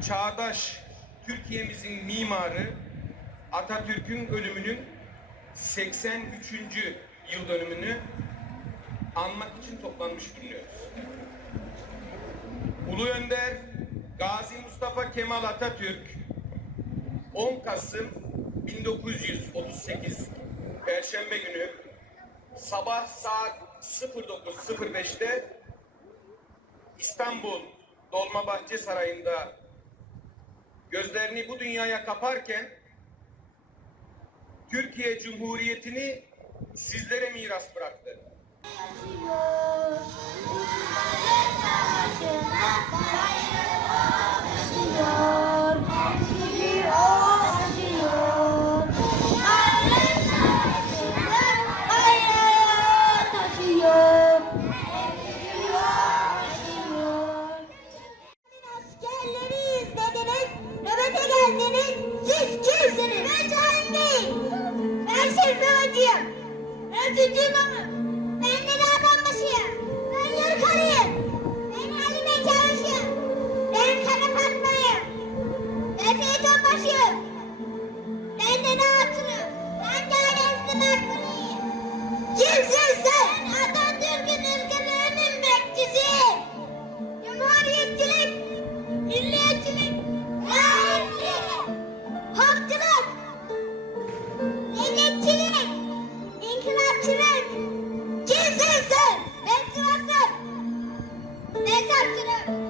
çağdaş Türkiye'mizin mimarı Atatürk'ün ölümünün 83. yıl dönümünü anmak için toplanmış bulunuyoruz. Ulu Önder Gazi Mustafa Kemal Atatürk 10 Kasım 1938 Perşembe günü sabah saat 09.05'te İstanbul Dolmabahçe Sarayı'nda gözlerini bu dünyaya kaparken Türkiye Cumhuriyeti'ni sizlere miras bıraktı. Acıyor, 姐姐们 இருக்கிறார்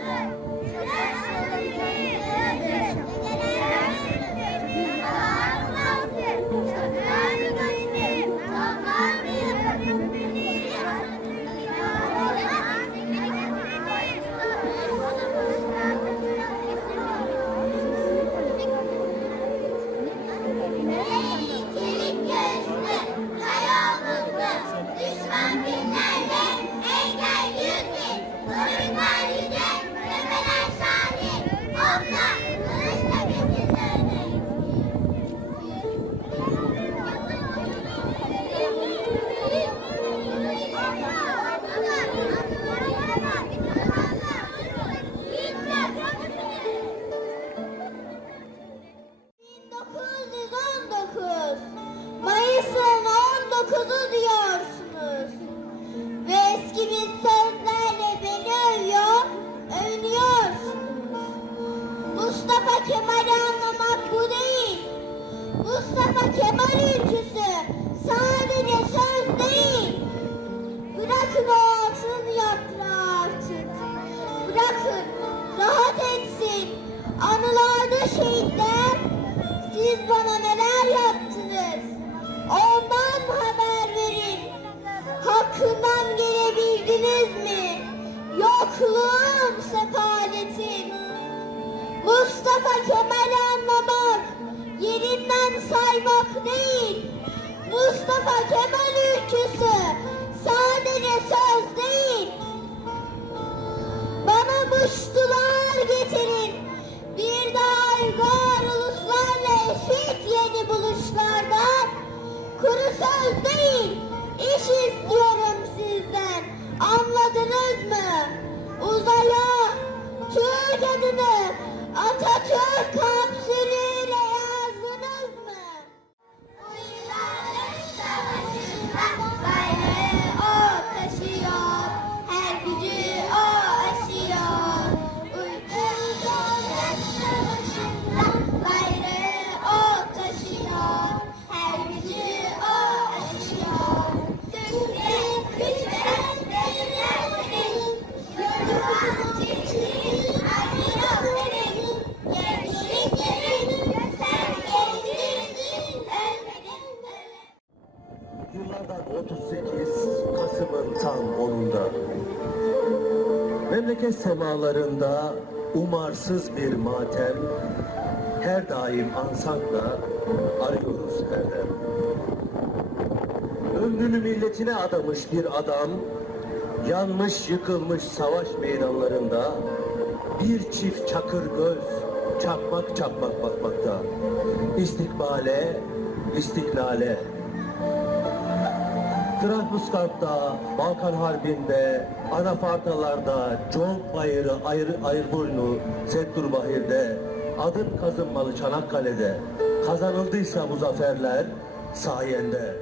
对。aklım sefaletim. Mustafa Kemal anlamak, yerinden saymak değil. Mustafa Kemal ülküsü sadece söz değil. Bana muştular getirin. Bir daha uygar uluslarla eşit yeni buluşlardan. Kuru söz değil, iş istiyorum sizden. Anladınız mı? uzaya Türk adını Atatürk kanunu semalarında umarsız bir matem, her daim ansak da arıyoruz her dem. Ömrünü milletine adamış bir adam, yanmış yıkılmış savaş meydanlarında bir çift çakır göz çakmak çakmak bakmakta. İstikbale, istiklale. Trablusgarp'ta, Balkan Harbi'nde, Anafartalar'da, Conk Bayırı, Ayrı, Ayrburnu, Setturbahir'de, adım kazınmalı Çanakkale'de. Kazanıldıysa bu zaferler sayende.